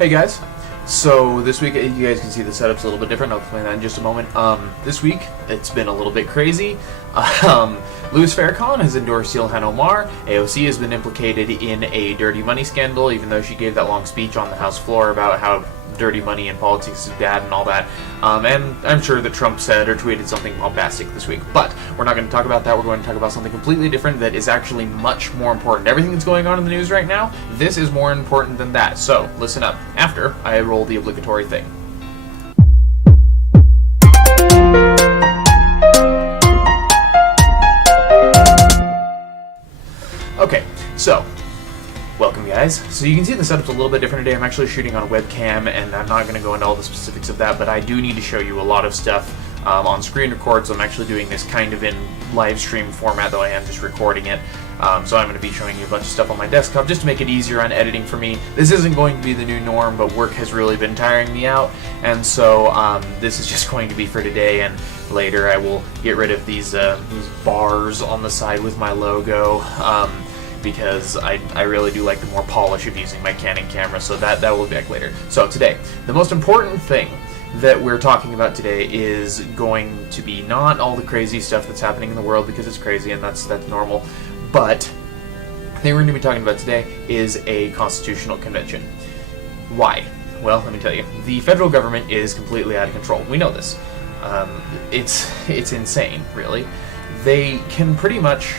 Hey guys, so this week, you guys can see the setup's a little bit different. I'll explain that in just a moment. This week, it's been a little bit crazy. Louis Farrakhan has endorsed Ilhan Omar. AOC has been implicated in a dirty money scandal, even though she gave that long speech on the House floor about how dirty money and politics is bad and all that. And I'm sure that Trump said or tweeted something bombastic this week. But we're not going to talk about that. We're going to talk about something completely different that is actually much more important. Everything that's going on in the news right now, this is more important than that. So listen up after I roll the obligatory thing. Okay, so welcome guys. So you can see the setup's a little bit different today. I'm actually shooting on a webcam and I'm not going to go into all the specifics of that, but I do need to show you a lot of stuff on screen record, so I'm actually doing this kind of in live stream format, though I am just recording it. So I'm going to be showing you a bunch of stuff on my desktop just to make it easier on editing for me. This isn't going to be the new norm, but work has really been tiring me out, and so this is just going to be for today, and later I will get rid of these bars on the side with my logo. Because I really do like the more polish of using my Canon camera, so that will be back later. So today, the most important thing that we're talking about today is going to be not all the crazy stuff that's happening in the world, because it's crazy and that's normal, but the thing we're going to be talking about today is a constitutional convention. Why? Well, let me tell you. The federal government is completely out of control. We know this. It's insane, really. They can pretty much...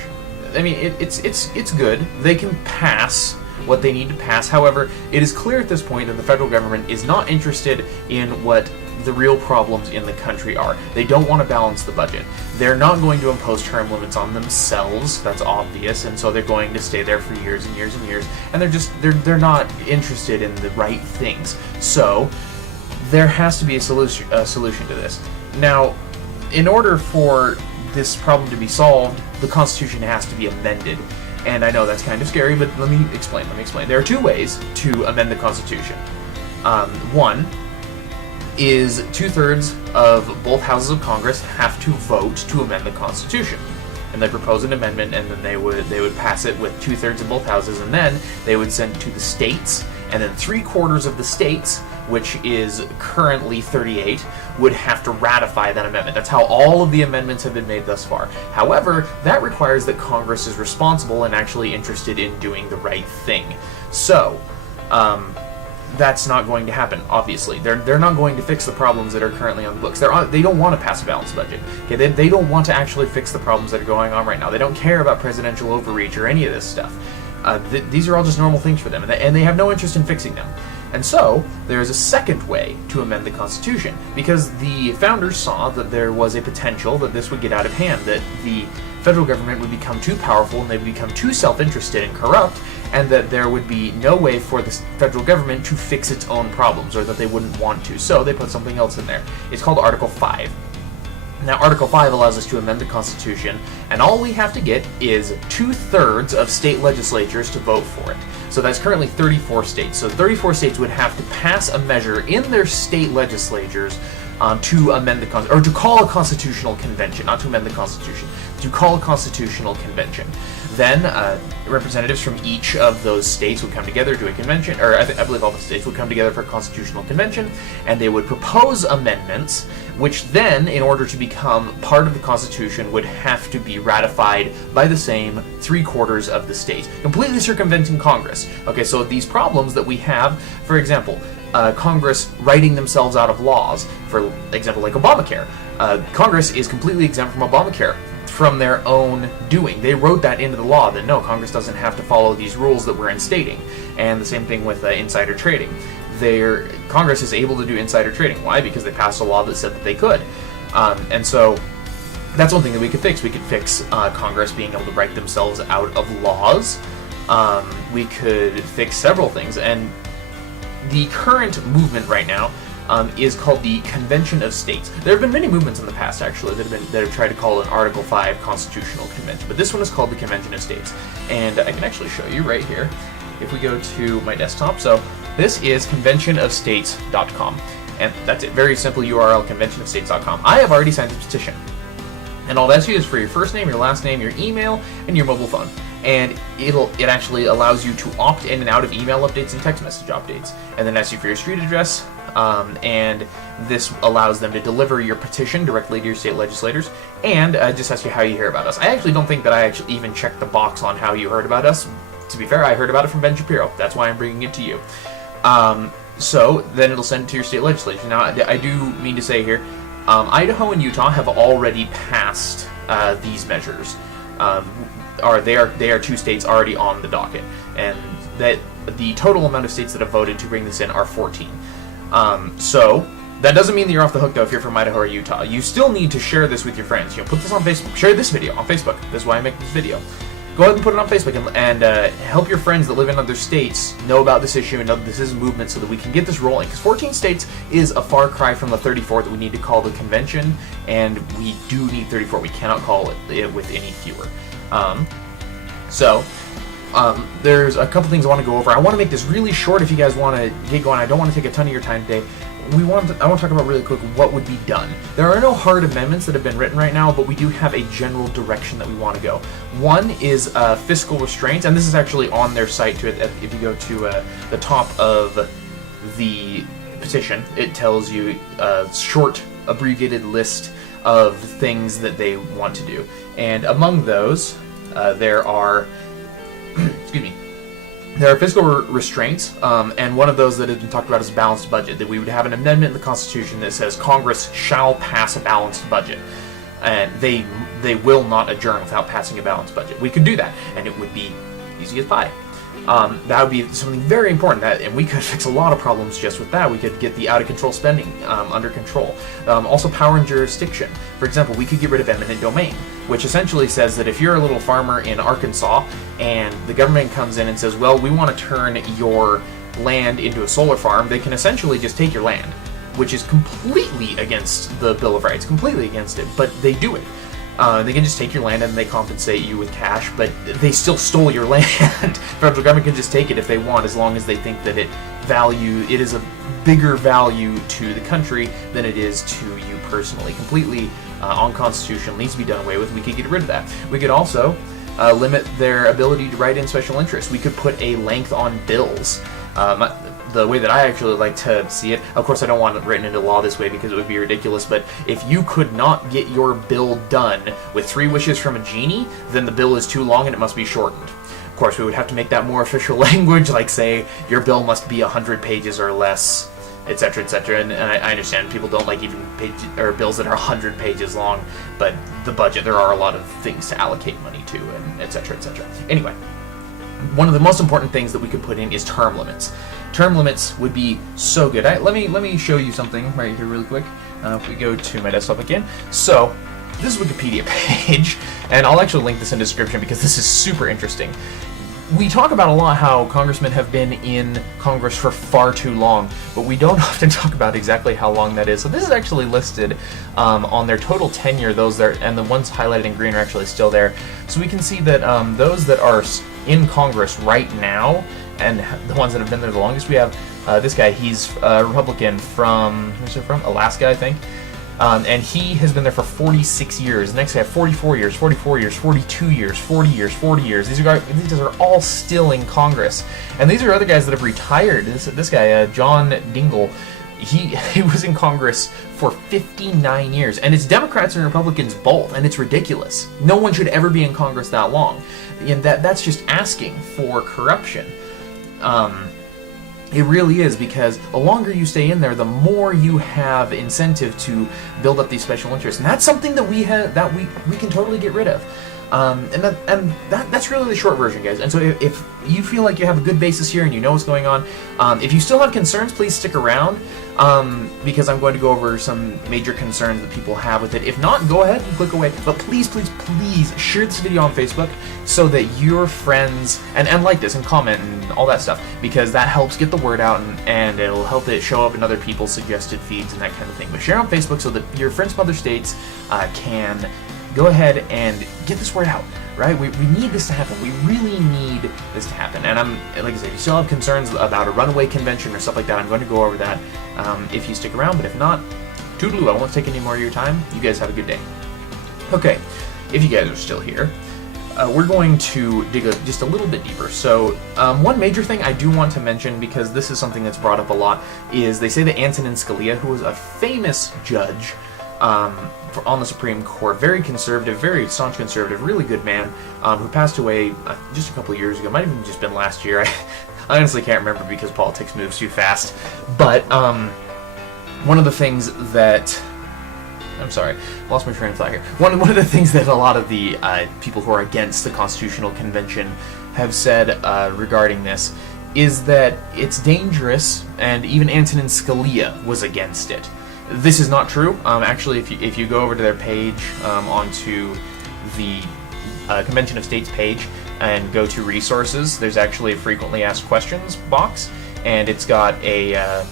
I mean, it's good. They can pass what they need to pass. However, it is clear at this point that the federal government is not interested in what the real problems in the country are. They don't want to balance the budget. They're not going to impose term limits on themselves. That's obvious, and so they're going to stay there for years and years and years. And they're not interested in the right things. So there has to be a solution to this. Now, in order for this problem to be solved, the Constitution has to be amended. And I know that's kind of scary, but let me explain. There are two ways to amend the Constitution. One is 2/3 of both houses of Congress have to vote to amend the Constitution. And they propose an amendment, and then they would pass it with 2/3 of both houses, and then they would send it to the states, and then 3/4 of the states, which is currently 38, would have to ratify that amendment. That's how all of the amendments have been made thus far. However, that requires that Congress is responsible and actually interested in doing the right thing. So, that's not going to happen, obviously. They're not going to fix the problems that are currently on the books. They don't want to pass a balanced budget. Okay, they don't want to actually fix the problems that are going on right now. They don't care about presidential overreach or any of this stuff. These are all just normal things for them, and they have no interest in fixing them. And so, there is a second way to amend the Constitution, because the founders saw that there was a potential that this would get out of hand, that the federal government would become too powerful and they would become too self-interested and corrupt, and that there would be no way for the federal government to fix its own problems, or that they wouldn't want to. So they put something else in there. It's called Article 5. Now, Article 5 allows us to amend the Constitution, and all we have to get is 2/3 of state legislatures to vote for it. So that's currently 34 states. So 34 states would have to pass a measure in their state legislatures to amend the Constitution, or to call a constitutional convention, not to amend the Constitution, to call a constitutional convention. Then representatives from each of those states would come together to a convention, or I believe all the states would come together for a constitutional convention, and they would propose amendments, which then, in order to become part of the Constitution, would have to be ratified by the same 3/4 of the states, completely circumventing Congress. Okay, so these problems that we have, for example, Congress writing themselves out of laws, for example, like Obamacare. Congress is completely exempt from Obamacare from their own doing. They wrote that into the law, that no, Congress doesn't have to follow these rules that we're instating. And the same thing with insider trading. Congress is able to do insider trading. Why? Because they passed a law that said that they could. And so that's one thing that we could fix. We could fix Congress being able to write themselves out of laws. We could fix several things. And the current movement right now is called the Convention of States. There have been many movements in the past, actually, that have tried to call an Article 5 constitutional convention, but this one is called the Convention of States. And I can actually show you right here, if we go to my desktop. So this is conventionofstates.com, and that's it. Very simple URL, conventionofstates.com. I have already signed the petition. And all that's you is for your first name, your last name, your email, and your mobile phone. and it actually allows you to opt in and out of email updates and text message updates, and then asks you for your street address, and this allows them to deliver your petition directly to your state legislators, and just asks you how you hear about us. I actually don't think that I actually even checked the box on how you heard about us. To be fair, I heard about it from Ben Shapiro. That's why I'm bringing it to you. So then it'll send it to your state legislature. Now, I do mean to say here, Idaho and Utah have already passed these measures. They are two states already on the docket, and that the total amount of states that have voted to bring this in are 14. So that doesn't mean that you're off the hook, though, if you're from Idaho or Utah. You still need to share this with your friends. Put this on Facebook. Share this video on Facebook. That's why I make this video. Go ahead and put it on Facebook and help your friends that live in other states know about this issue and know that this is a movement so that we can get this rolling. Because 14 states is a far cry from the 34 that we need to call the convention, and we do need 34. We cannot call it with any fewer. There's a couple things I want to go over. I want to make this really short if you guys want to get going. I don't want to take a ton of your time today. I want to talk about really quick what would be done. There are no hard amendments that have been written right now, but we do have a general direction that we want to go. One is fiscal restraints, and this is actually on their site too. If you go to the top of the petition, it tells you a short, abbreviated list of things that they want to do. And among those, there are there are fiscal restraints, and one of those that has been talked about is a balanced budget, that we would have an amendment in the Constitution that says Congress shall pass a balanced budget, and they will not adjourn without passing a balanced budget. We could do that, and it would be easy as pie. That would be something very important, and we could fix a lot of problems just with that. We could get the out-of-control spending under control. Also, power and jurisdiction. For example, we could get rid of eminent domain, which essentially says that if you're a little farmer in Arkansas and the government comes in and says, well, we want to turn your land into a solar farm, they can essentially just take your land, which is completely against the Bill of Rights, completely against it, but they do it. They can just take your land and they compensate you with cash, but they still stole your land. The federal government can just take it if they want, as long as they think that it is a bigger value to the country than it is to you personally. Completely unconstitutional, needs to be done away with. We could get rid of that. We could also limit their ability to write in special interests. We could put a length on bills. The way that I actually like to see it, of course I don't want it written into law this way because it would be ridiculous, but if you could not get your bill done with 3 wishes from a genie, then the bill is too long and it must be shortened. Of course, we would have to make that more official language, like say, your bill must be 100 pages or less, etc., etc. And I understand people don't like even bills that are 100 pages long, but the budget, there are a lot of things to allocate money to, and etc., etc. Anyway, one of the most important things that we could put in is term limits. Term limits would be so good. Let me show you something right here really quick. If we go to my desktop again. So, this is a Wikipedia page, and I'll actually link this in the description because this is super interesting. We talk about a lot how congressmen have been in Congress for far too long, but we don't often talk about exactly how long that is. So this is actually listed on their total tenure, those there, and the ones highlighted in green are actually still there. So we can see that those that are in Congress right now, and the ones that have been there the longest, we have this guy. He's a Republican from, where's he from? Alaska, I think. And he has been there for 46 years. The next guy, 44 years, 44 years, 42 years, 40 years, 40 years. These guys are all still in Congress. And these are other guys that have retired. This guy, John Dingell, he was in Congress for 59 years. And it's Democrats and Republicans both, and it's ridiculous. No one should ever be in Congress that long. And that's just asking for corruption. It really is, because the longer you stay in there, the more you have incentive to build up these special interests, and that's something that we can totally get rid of. That's really the short version, guys. And so if you feel like you have a good basis here and you know what's going on, if you still have concerns, please stick around, because I'm going to go over some major concerns that people have with it. If not, go ahead and click away. But please, please, please share this video on Facebook so that your friends, and like this and comment and all that stuff, because that helps get the word out, and it'll help it show up in other people's suggested feeds and that kind of thing. But share on Facebook so that your friends from other states can go ahead and get this word out, right? We need this to happen. We really need this to happen. And like I said, if you still have concerns about a runaway convention or stuff like that, I'm going to go over that if you stick around. But if not, toodaloo, I won't take any more of your time. You guys have a good day. Okay, if you guys are still here, we're going to dig just a little bit deeper. So one major thing I do want to mention, because this is something that's brought up a lot, is they say that Antonin Scalia, who was a famous judge on the Supreme Court, very conservative, very staunch conservative, really good man, who passed away just a couple of years ago, might have even just been last year. I honestly can't remember because politics moves too fast. But one of the things that... I'm sorry, lost my train of thought here. One of the things that a lot of the people who are against the Constitutional Convention have said regarding this is that it's dangerous, and even Antonin Scalia was against it. This is not true. Actually, if you go over to their page, onto the Convention of States page, and go to resources, there's actually a frequently asked questions box, and it's got a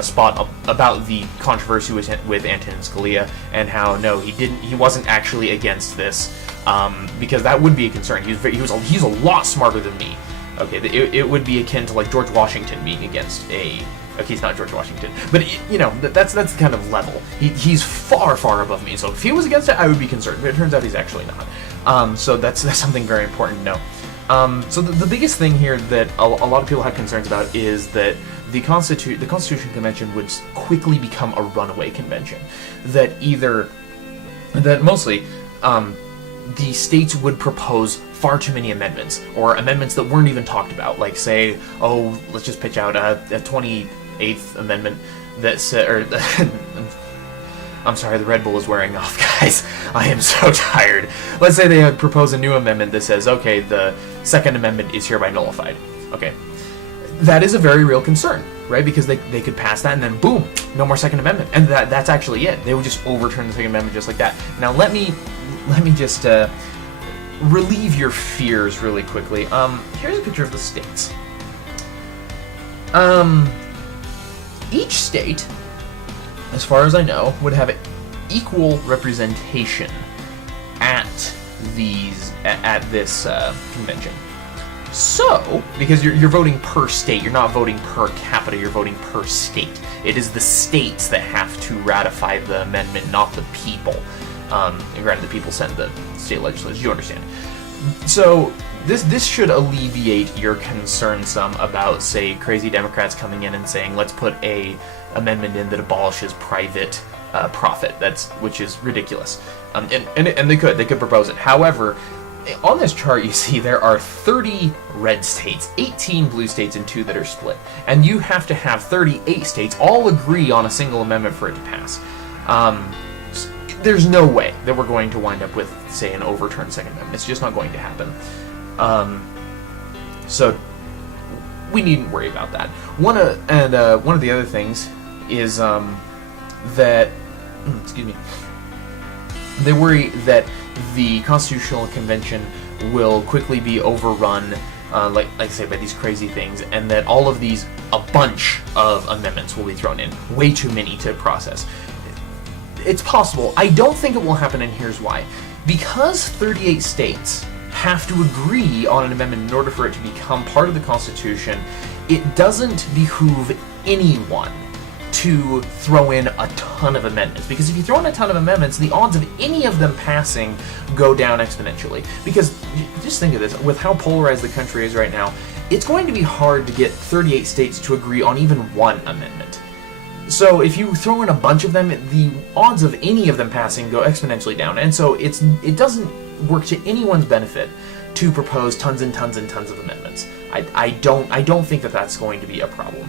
spot about the controversy with Antonin Scalia and how no, he wasn't actually against this, because that would be a concern. He's a lot smarter than me. Okay, it would be akin to like George Washington being against a... Okay, he's not George Washington, but that's the kind of level. He's far above me. So if he was against it, I would be concerned. But it turns out he's actually not. So that's something very important to know. So the biggest thing here that a lot of people have concerns about is that the Constitution Convention would quickly become a runaway convention. That mostly the states would propose far too many amendments, or amendments that weren't even talked about. Like, say, oh, let's just pitch out a 28th Amendment that said, I'm sorry, the Red Bull is wearing off, guys. I am so tired. Let's say they propose a new amendment that says, okay, the Second Amendment is hereby nullified. Okay. That is a very real concern, right? Because they could pass that and then boom, no more Second Amendment. And that's actually it. They would just overturn the Second Amendment just like that. Now let me just relieve your fears really quickly. Here's a picture of the states. Each state, as far as I know, would have equal representation at this convention. So, because you're voting per state, you're not voting per capita, you're voting per state. It is the states that have to ratify the amendment, not the people. And granted, the people send the state legislatures, you understand. So, this should alleviate your concern some about, say, crazy Democrats coming in and saying, let's put a amendment in that abolishes private profit, which is ridiculous. And they could propose it. However, on this chart you see there are 30 red states, 18 blue states, and 2 that are split. And you have to have 38 states all agree on a single amendment for it to pass. There's no way that we're going to wind up with, say, an overturned Second Amendment. It's just not going to happen. So we needn't worry about that. One of the other things is that they worry that the Constitutional Convention will quickly be overrun, like I say, by these crazy things, and that all of these, a bunch of amendments will be thrown in, way too many to process. It's possible. I don't think it will happen, and here's why. Because 38 states have to agree on an amendment in order for it to become part of the Constitution, it doesn't behoove anyone to throw in a ton of amendments. Because if you throw in a ton of amendments, the odds of any of them passing go down exponentially. Because, just think of this, with how polarized the country is right now, it's going to be hard to get 38 states to agree on even one amendment. So if you throw in a bunch of them, the odds of any of them passing go exponentially down. And so it doesn't work to anyone's benefit to propose tons and tons and tons of amendments. I don't think that that's going to be a problem.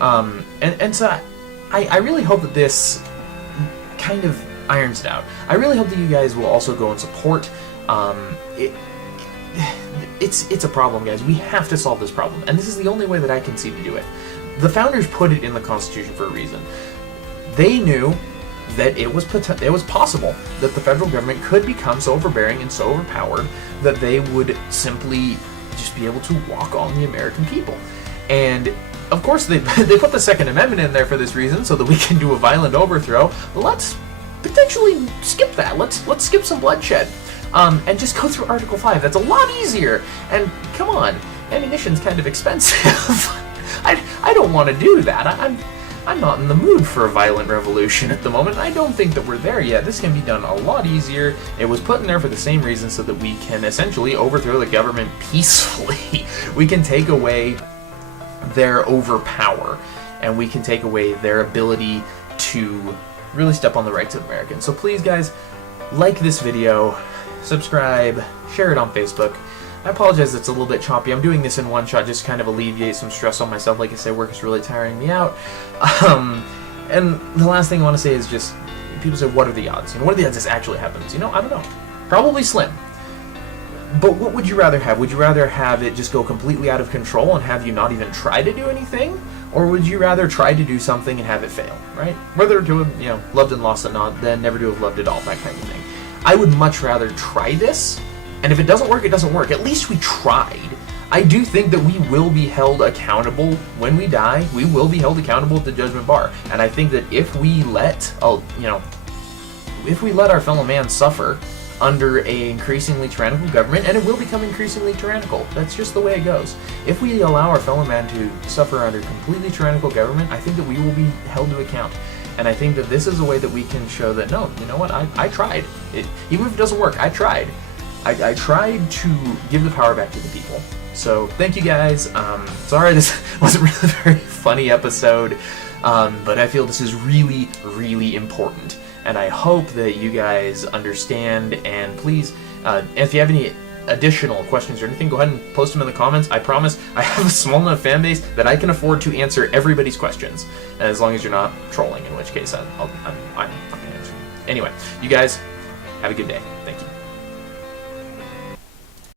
And so I really hope that this kind of irons it out. I really hope that you guys will also go and support. It's a problem, guys. We have to solve this problem, and this is the only way that I can see to do it. The founders put it in the Constitution for a reason. They knew that it was possible that the federal government could become so overbearing and so overpowered that they would simply just be able to walk on the American people. And of course, they put the Second Amendment in there for this reason, so that we can do a violent overthrow. Let's potentially skip that. Let's skip some bloodshed, and just go through Article 5. That's a lot easier. And come on, ammunition's kind of expensive. I don't want to do that. I'm not in the mood for a violent revolution at the moment. I don't think that we're there yet. This can be done a lot easier. It was put in there for the same reason, so that we can essentially overthrow the government peacefully. We can take away their overpower, and we can take away their ability to really step on the rights of Americans. So please, guys, like this video, subscribe, share it on Facebook. I apologize it's a little bit choppy. I'm doing this in one shot just to kind of alleviate some stress on myself. Like I said, work is really tiring me out. And the last thing I want to say is just, people say, what are the odds? What are the odds this actually happens? I don't know. Probably slim. But what would you rather have? Would you rather have it just go completely out of control and have you not even try to do anything? Or would you rather try to do something and have it fail, right? Whether to have, loved and lost it not, then never to have loved at all, that kind of thing. I would much rather try this, and if it doesn't work, it doesn't work. At least we tried. I do think that we will be held accountable when we die. We will be held accountable at the judgment bar. And I think that if we let, if we let our fellow man suffer under a increasingly tyrannical government, and it will become increasingly tyrannical. That's just the way it goes. If we allow our fellow man to suffer under completely tyrannical government, I think that we will be held to account. And I think that this is a way that we can show that, no, you know what, I tried. Even if it doesn't work, I tried. I tried to give the power back to the people. So thank you guys. Sorry this wasn't really a very funny episode, but I feel this is really, really important. And I hope that you guys understand, and please, if you have any additional questions or anything, go ahead and post them in the comments. I promise I have a small enough fan base that I can afford to answer everybody's questions, as long as you're not trolling, in which case I'm not going to answer. Anyway, you guys, have a good day.